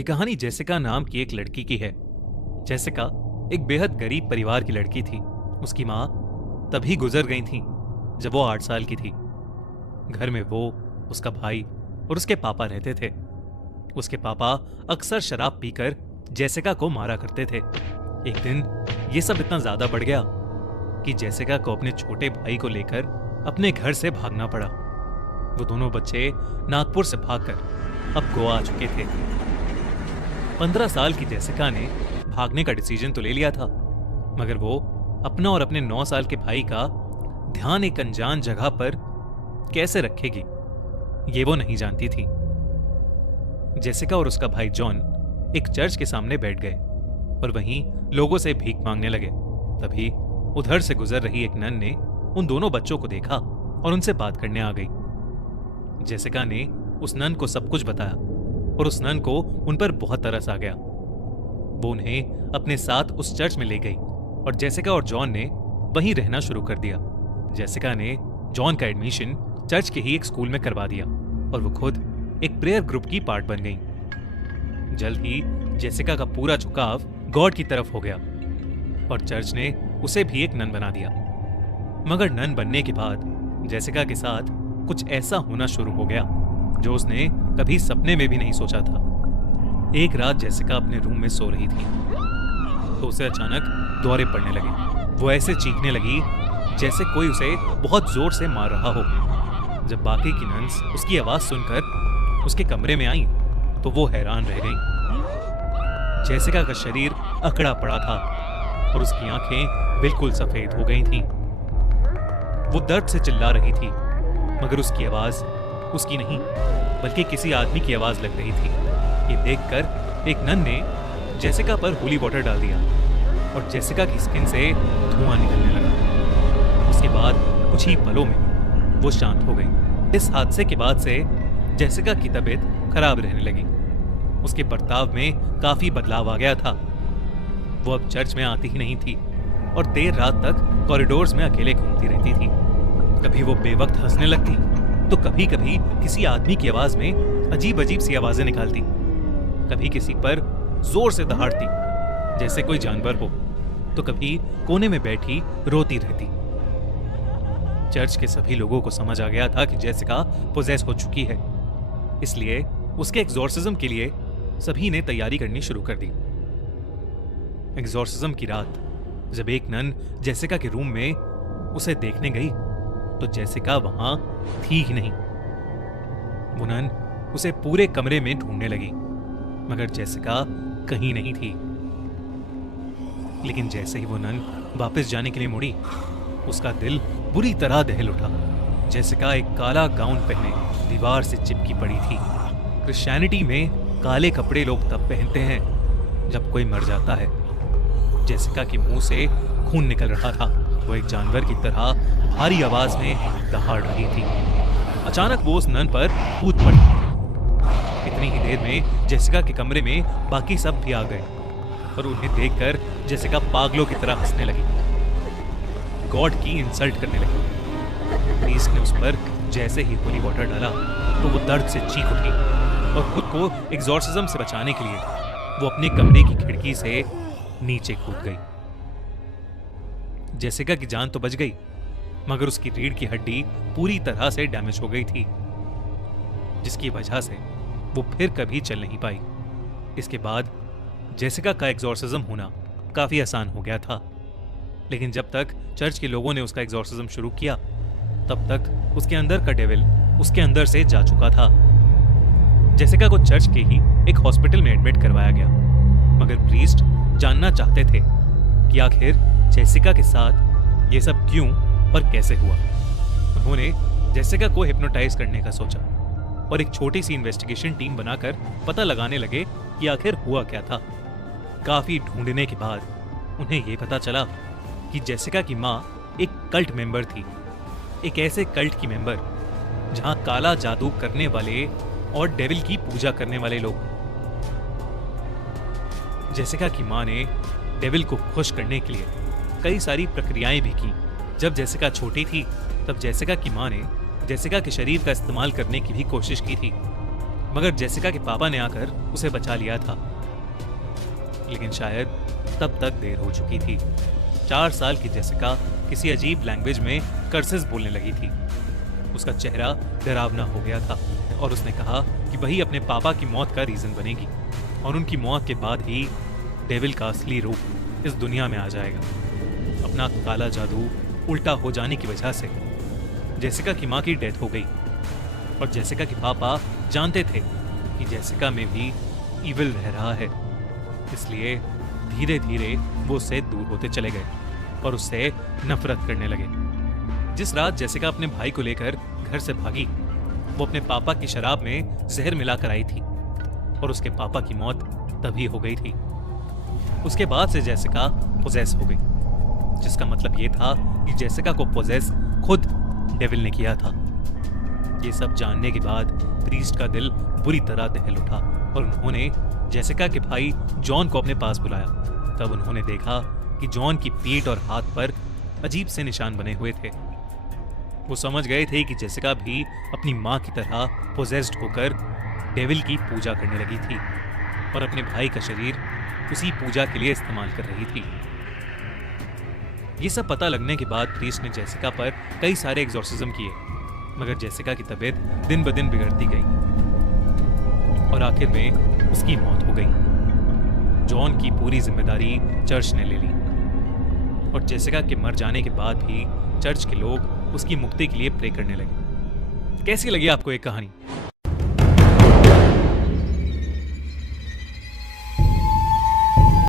ये कहानी जेसिका नाम की एक लड़की की है। जेसिका एक बेहद गरीब परिवार की लड़की थी। उसकी माँ तभी गुजर गई थी जब वो 8 साल की थी। घर में वो, उसका भाई और उसके पापा रहते थे। उसके पापा अक्सर शराब पीकर जेसिका को मारा करते थे। एक दिन ये सब इतना ज्यादा बढ़ गया कि जेसिका को अपने छोटे भाई को लेकर अपने घर से भागना पड़ा। वो दोनों बच्चे नागपुर से भागकर अब गोवा आ चुके थे। 15 साल की जेसिका ने भागने का डिसीजन तो ले लिया था, मगर वो अपना और अपने 9 साल के भाई का ध्यान एक अनजान जगह पर कैसे रखेगी, ये वो नहीं जानती थी। जेसिका और उसका भाई जॉन एक चर्च के सामने बैठ गए और वहीं लोगों से भीख मांगने लगे। तभी उधर से गुजर रही एक नन ने उन दोनों बच्चों को देखा और उनसे बात करने आ गई। जेसिका ने उस नन को सब कुछ बताया और उस नन को उन पर बहुत तरस आ गया। वो उन्हें अपने साथ उस चर्च में ले गई और जेसिका और जॉन ने वहीं रहना शुरू कर दिया। जेसिका ने जॉन का एडमिशन चर्च के ही एक स्कूल में करवा दिया और वो खुद एक प्रेयर ग्रुप की पार्ट बन गई। जल्द ही जेसिका का पूरा झुकाव गॉड की तरफ हो गया और चर्च ने उसे भी एक नन बना दिया। मगर नन बनने के बाद जेसिका के साथ कुछ ऐसा होना शुरू हो गया जो उसने कभी सपने में भी नहीं सोचा था। एक रात जेसिका अपने रूम में सो रही थी तो उसे अचानक दौरे पड़ने लगे। वो ऐसे चीखने लगी जैसे कोई उसे बहुत जोर से मार रहा हो। जब बाकी की नन्स उसकी आवाज सुनकर उसके कमरे में आई तो वो हैरान रह गई। जेसिका का शरीर अकड़ा पड़ा था और उसकी आंखें बिल्कुल सफेद हो गई थीं। वो दर्द से चिल्ला रही थी, मगर उसकी आवाज उसकी नहीं बल्कि किसी आदमी की आवाज लग रही थी। ये देखकर एक नन ने जेसिका पर होली वाटर डाल दिया और जेसिका की स्किन से धुआं निकलने लगा। उसके बाद कुछ ही पलों में वो शांत हो गई। इस हादसे के बाद से जेसिका की तबीयत खराब रहने लगी। उसके बर्ताव में काफी बदलाव आ गया था। वो अब चर्च में आती ही नहीं थी और देर रात तक कॉरिडोर्स में अकेले घूमती रहती थी। कभी वो बेवक्त हंसने लगती तो कभी कभी किसी आदमी की आवाज में अजीब अजीब सी आवाजें निकालती। कभी किसी पर जोर से दहाड़ती जैसे कोई जानवर हो, तो कभी कोने में बैठी रोती रहती। चर्च के सभी लोगों को समझ आ गया था कि जेसिका पोजेस हो चुकी है, इसलिए उसके एग्जॉर्सिज्म के लिए सभी ने तैयारी करनी शुरू कर दी। एग्जॉर्सिज्म की रात जब एक नन जेसिका के रूम में उसे देखने गई तो जेसिका वहां थी ही नहीं। वो नन उसे पूरे कमरे में ढूंढने लगी, मगर जेसिका कहीं नहीं थी। लेकिन जैसे ही वो नन वापस जाने के लिए मुड़ी, उसका दिल बुरी तरह दहल उठा। जेसिका एक काला गाउन पहने दीवार से चिपकी पड़ी थी। क्रिश्चियनिटी में काले कपड़े लोग तब पहनते हैं जब कोई मर जाता है। जेसिका के मुंह से खून निकल रहा था। वो एक जानवर की तरह भारी आवाज में दहाड़ रही थी। अचानक वो उस नन पर कूद पड़ी। इतनी ही देर में जेसिका के कमरे में बाकी सब भी आ गए और उन्हें देखकर जेसिका पागलों की तरह हंसने लगी, गॉड की इंसल्ट करने लगी। प्रीस्ट ने उस पर जैसे ही होली वाटर डाला तो वो दर्द से चीख उठी और खुद को एग्जॉर्सिज्म से बचाने के लिए वो अपने कमरे की खिड़की से नीचे कूद गई। जेसिका की जान तो बच गई, मगर उसकी रीढ़ की हड्डी पूरी तरह से डैमेज हो गई थी, जिसकी वजह से वो फिर कभी चल नहीं पाई। इसके बाद जेसिका का एग्जॉर्सिज्म होना काफी आसान हो गया था, लेकिन जब तक चर्च के लोगों ने उसका एग्जॉर्सिज्म शुरू किया तब तक उसके अंदर का डेविल उसके अंदर से जा चुका था। जेसिका को चर्च के ही एक हॉस्पिटल में एडमिट करवाया गया, मगर प्रीस्ट जानना चाहते थे कि आखिर जेसिका के साथ ये सब क्यों और कैसे हुआ। उन्होंने जेसिका को हिप्नोटाइज करने का सोचा और एक छोटी सी इन्वेस्टिगेशन टीम बनाकर पता लगाने लगे कि आखिर हुआ क्या था। काफी ढूंढने के बाद उन्हें यह पता चला कि जेसिका की माँ एक कल्ट मेंबर थी, एक ऐसे कल्ट की मेंबर जहां काला जादू करने वाले और डेविल की पूजा करने वाले लोग। जेसिका की माँ ने डेविल को खुश करने के लिए कई सारी प्रक्रियाएं भी की। जब जेसिका छोटी थी तब जेसिका की माँ ने जेसिका के शरीर का इस्तेमाल करने की भी कोशिश की थी, मगर जेसिका के पापा ने आकर उसे बचा लिया था। लेकिन शायद तब तक देर हो चुकी थी। 4 साल की जेसिका किसी अजीब लैंग्वेज में कर्सेस बोलने लगी थी। उसका चेहरा डरावना हो गया था और उसने कहा कि वही अपने पापा की मौत का रीजन बनेगी और उनकी मौत के बाद ही डेविल का असली रूप इस दुनिया में आ जाएगा। अपना काला जादू उल्टा हो जाने की वजह से जेसिका की मां की डेथ हो गई और जेसिका के पापा जानते थे कि जेसिका में भी इविल रह रहा है, इसलिए धीरे धीरे वो उससे दूर होते चले गए और उससे नफरत करने लगे। जिस रात जेसिका अपने भाई को लेकर घर से भागी, वो अपने पापा की शराब में जहर मिलाकर आई थी और उसके पापा की मौत तभी हो गई थी। उसके बाद से जेसिका पोजेस हो गई, जिसका मतलब ये था कि जेसिका को पोजेस खुद डेविल ने किया था। ये सब जानने के बाद प्रीस्ट का दिल बुरी तरह दहल उठा और उन्होंने जेसिका के भाई जॉन को अपने पास बुलाया। तब उन्होंने देखा कि जॉन की पीठ और हाथ पर अजीब से निशान बने हुए थे। वो समझ गए थे कि जेसिका भी अपनी मां की तरह पोजेस्ड होकर डेविल की पूजा करने लगी थी और अपने भाई का शरीर उसी पूजा के लिए इस्तेमाल कर रही थी। ये सब पता लगने के बाद प्रीस्ट ने जेसिका पर कई सारे एग्जॉर्सिज्म किए, मगर जेसिका की तबीयत दिन ब दिन बिगड़ती गई और आखिर में उसकी मौत हो गई। जॉन की पूरी जिम्मेदारी चर्च ने ले ली और जेसिका के मर जाने के बाद भी चर्च के लोग उसकी मुक्ति के लिए प्रे करने लगे। कैसी लगी आपको ये कहानी?